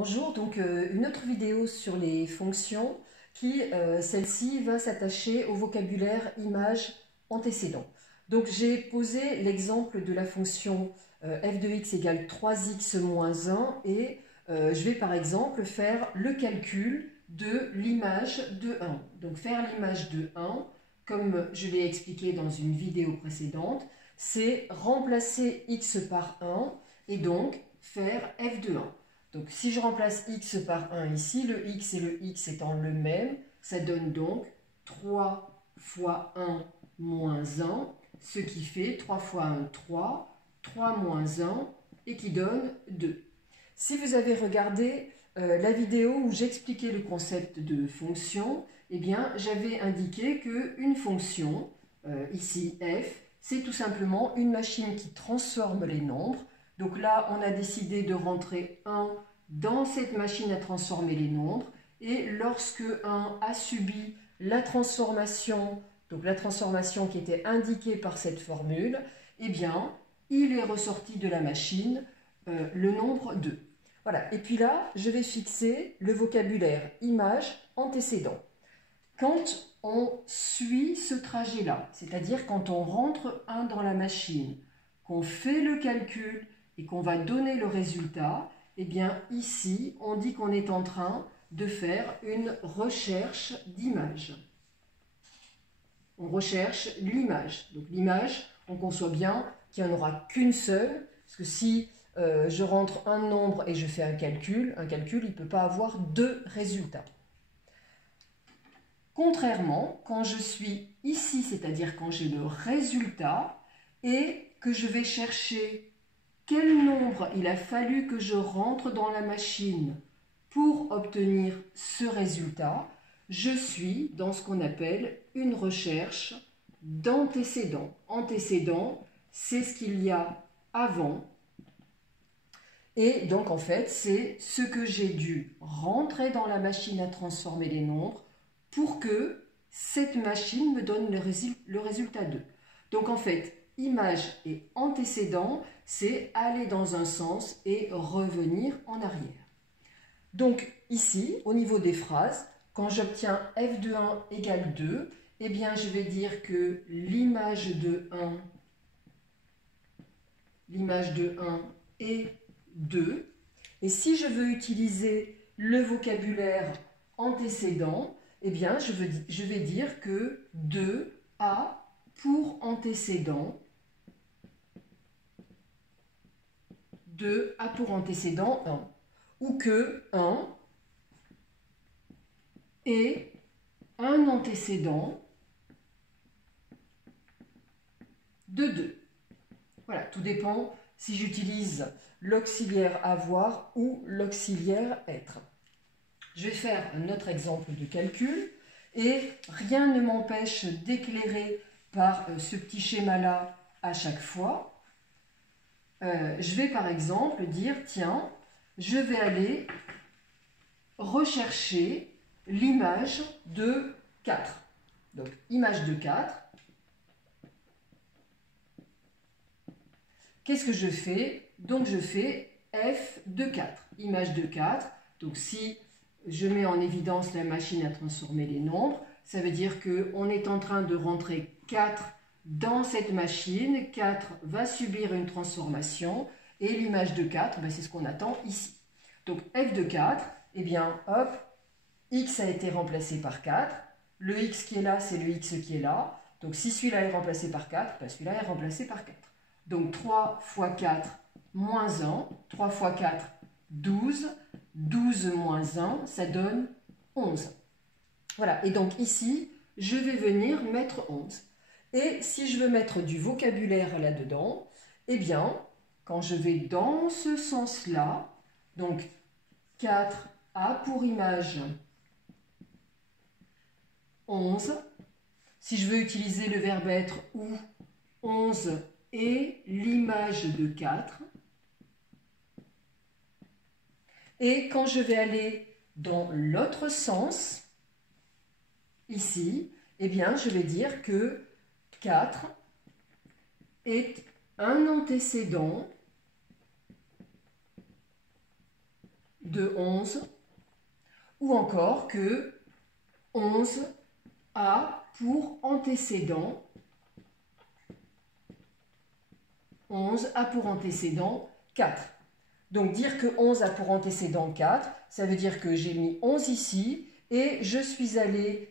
Bonjour, donc une autre vidéo sur les fonctions qui, celle-ci, va s'attacher au vocabulaire image antécédent. Donc j'ai posé l'exemple de la fonction f de x égale 3x moins 1 et je vais par exemple faire le calcul de l'image de 1. Donc faire l'image de 1, comme je l'ai expliqué dans une vidéo précédente, c'est remplacer x par 1 et donc faire f de 1. Donc si je remplace x par 1 ici, le x et le x étant le même, ça donne donc 3 fois 1 moins 1, ce qui fait 3 fois 1, 3, 3 moins 1, et qui donne 2. Si vous avez regardé la vidéo où j'expliquais le concept de fonction, eh bien j'avais indiqué qu'une fonction, ici f, c'est tout simplement une machine qui transforme les nombres. Donc là, on a décidé de rentrer 1 dans cette machine à transformer les nombres. Et lorsque 1 a subi la transformation, donc la transformation qui était indiquée par cette formule, eh bien, il est ressorti de la machine le nombre 2. Voilà. Et puis là, je vais fixer le vocabulaire image antécédent. Quand on suit ce trajet-là, c'est-à-dire quand on rentre 1 dans la machine, qu'on fait le calcul et qu'on va donner le résultat, eh bien ici, on dit qu'on est en train de faire une recherche d'image. On recherche l'image. Donc l'image, on conçoit bien qu'il n'y en aura qu'une seule, parce que si je rentre un nombre et je fais un calcul, il ne peut pas avoir deux résultats. Contrairement, quand je suis ici, c'est-à-dire quand j'ai le résultat et que je vais chercher quel nombre il a fallu que je rentre dans la machine pour obtenir ce résultat, je suis dans ce qu'on appelle une recherche d'antécédent. Antécédent, c'est ce qu'il y a avant. Et donc en fait, c'est ce que j'ai dû rentrer dans la machine à transformer les nombres pour que cette machine me donne le résultat 2. Donc en fait, image et antécédent, c'est aller dans un sens et revenir en arrière. Donc ici, au niveau des phrases, quand j'obtiens f de 1 égale 2, eh bien je vais dire que l'image de 1 est 2. Et si je veux utiliser le vocabulaire antécédent, eh bien je vais dire que 2 a pour antécédent 1, ou que 1 est un antécédent de 2. Voilà, tout dépend si j'utilise l'auxiliaire avoir ou l'auxiliaire être. Je vais faire un autre exemple de calcul et rien ne m'empêche d'éclairer par ce petit schéma-là à chaque fois. Je vais par exemple dire, tiens, je vais aller rechercher l'image de 4. Donc, image de 4. Qu'est-ce que je fais? Donc, je fais f de 4, image de 4. Donc, si je mets en évidence la machine à transformer les nombres, ça veut dire qu'on est en train de rentrer 4 dans cette machine. 4 va subir une transformation et l'image de 4, c'est ce qu'on attend ici. Donc, f de 4, eh bien, hop, x a été remplacé par 4. Le x qui est là, c'est le x qui est là. Donc, si celui-là est remplacé par 4, celui-là est remplacé par 4. Donc 3 fois 4 moins 1, 3 fois 4, 12, 12 moins 1, ça donne 11. Voilà, et donc ici, je vais venir mettre 11. Et si je veux mettre du vocabulaire là-dedans, eh bien, quand je vais dans ce sens-là, donc 4 a pour image 11, si je veux utiliser le verbe être ou 11 et l'image de 4. Et quand je vais aller dans l'autre sens, ici, eh bien, je vais dire que 4 est un antécédent de de 11, ou encore que 11 a pour antécédent 4. Donc dire que 11 a pour antécédent 4, ça veut dire que j'ai mis 11 ici et je suis allé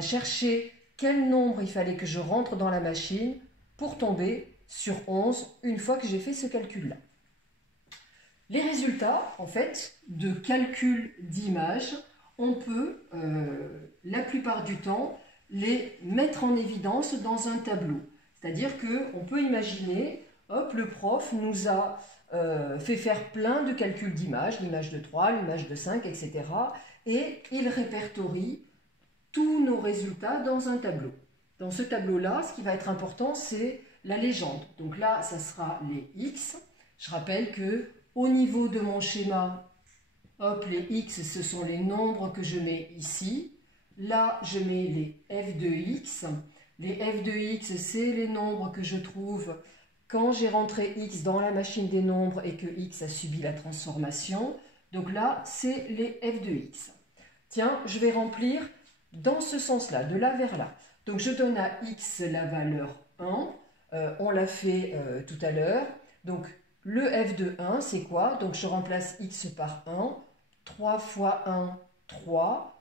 chercher quel nombre il fallait que je rentre dans la machine pour tomber sur 11 une fois que j'ai fait ce calcul-là. Les résultats, en fait, de calcul d'image, on peut, la plupart du temps, les mettre en évidence dans un tableau. C'est-à-dire qu'on peut imaginer, hop, le prof nous a fait faire plein de calculs d'images, l'image de 3, l'image de 5, etc. Et il répertorie tous nos résultats dans un tableau. Dans ce tableau-là, ce qui va être important, c'est la légende. Donc là, ça sera les X. Je rappelle que au niveau de mon schéma, hop, les X, ce sont les nombres que je mets ici. Là, je mets les f de x. Les f de x, c'est les nombres que je trouve quand j'ai rentré x dans la machine des nombres et que x a subi la transformation. Donc là, c'est les f de x. Tiens, je vais remplir dans ce sens-là, de là vers là. Donc je donne à x la valeur 1. On l'a fait tout à l'heure. Donc le f de 1, c'est quoi? Donc je remplace x par 1. 3 fois 1, 3.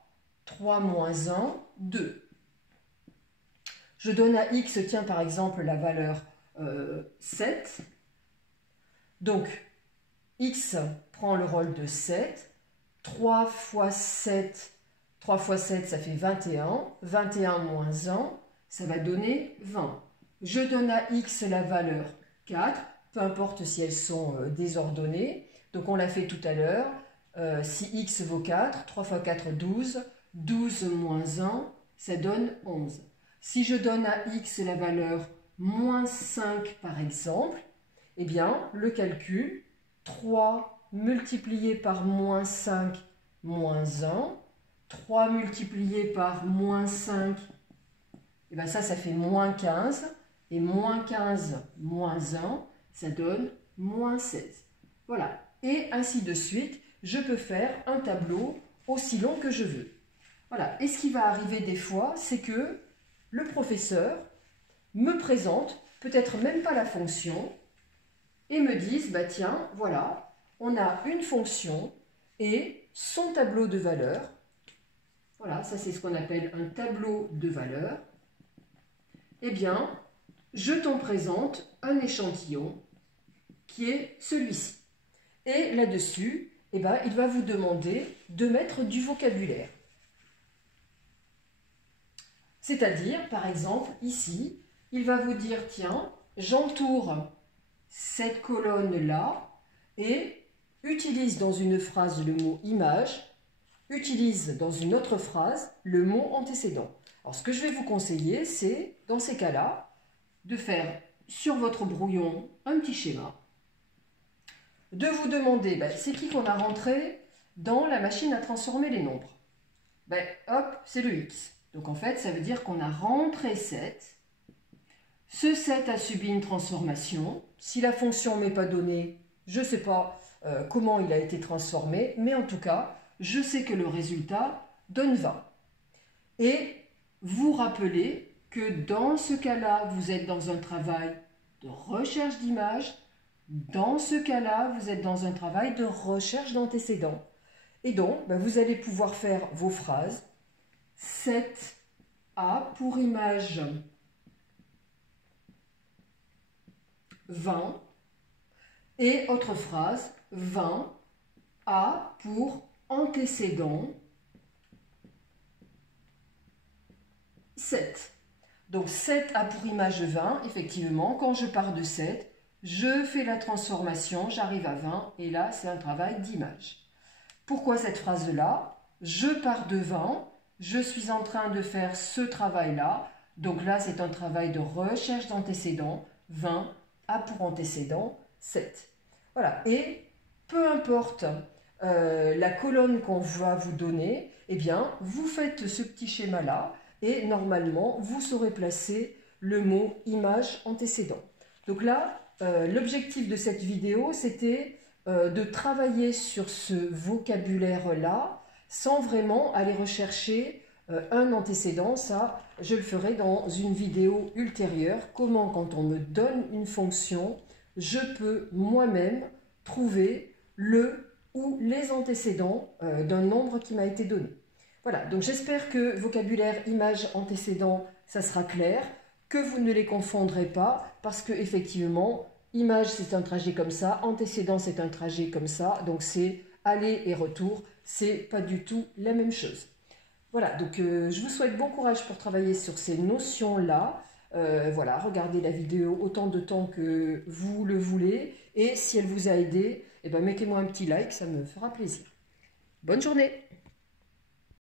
3 moins 1, 2. Je donne à x, tiens, par exemple, la valeur 7. Donc, x prend le rôle de 7. 3 fois 7, ça fait 21. 21 moins 1, ça va donner 20. Je donne à x la valeur 4, peu importe si elles sont désordonnées. Donc, on l'a fait tout à l'heure. Si x vaut 4, 3 fois 4, 12. 12 moins 1, ça donne 11. Si je donne à x la valeur moins 5 par exemple, eh bien le calcul, 3 multiplié par moins 5 moins 1, 3 multiplié par moins 5, eh bien ça fait moins 15, et moins 15 moins 1, ça donne moins 16. Voilà, et ainsi de suite, je peux faire un tableau aussi long que je veux. Voilà. Et ce qui va arriver des fois, c'est que le professeur me présente, peut-être même pas la fonction, et me dise, bah tiens, voilà, on a une fonction et son tableau de valeurs. Voilà, ça c'est ce qu'on appelle un tableau de valeurs. Eh bien, je t'en présente un échantillon qui est celui-ci. Et là-dessus, eh ben, il va vous demander de mettre du vocabulaire. C'est-à-dire, par exemple, ici, il va vous dire, tiens, j'entoure cette colonne-là et utilise dans une phrase le mot image, utilise dans une autre phrase le mot antécédent. Alors, ce que je vais vous conseiller, c'est, dans ces cas-là, de faire sur votre brouillon un petit schéma, de vous demander, ben, c'est qui qu'on a rentré dans la machine à transformer les nombres. Ben, hop, c'est le x. Donc en fait, ça veut dire qu'on a rentré 7. Ce 7 a subi une transformation. Si la fonction ne m'est pas donnée, je ne sais pas comment il a été transformé, mais en tout cas, je sais que le résultat donne 20. Et vous rappelez que dans ce cas-là, vous êtes dans un travail de recherche d'images. Dans ce cas-là, vous êtes dans un travail de recherche d'antécédents. Et donc, ben, vous allez pouvoir faire vos phrases. 7 a pour image 20 et autre phrase, 20 a pour antécédent 7. Donc 7 a pour image 20, effectivement, quand je pars de 7, je fais la transformation, j'arrive à 20 et là c'est un travail d'image. Pourquoi cette phrase-là? Je pars de 20. Je suis en train de faire ce travail-là. Donc là, c'est un travail de recherche d'antécédents. 20 a pour antécédent 7. Voilà. Et peu importe la colonne qu'on va vous donner, eh bien, vous faites ce petit schéma-là et normalement, vous saurez placer le mot image antécédent. Donc là, l'objectif de cette vidéo, c'était de travailler sur ce vocabulaire-là sans vraiment aller rechercher un antécédent. Ça, je le ferai dans une vidéo ultérieure. Comment, quand on me donne une fonction, je peux moi-même trouver le ou les antécédents d'un nombre qui m'a été donné. Voilà, donc j'espère que vocabulaire, image, antécédent, ça sera clair, que vous ne les confondrez pas, parce que effectivement, image c'est un trajet comme ça, antécédent c'est un trajet comme ça, donc c'est aller et retour, c'est pas du tout la même chose. Voilà, donc je vous souhaite bon courage pour travailler sur ces notions-là. Voilà, regardez la vidéo autant de temps que vous le voulez, et si elle vous a aidé, eh ben, mettez-moi un petit like, ça me fera plaisir. Bonne journée!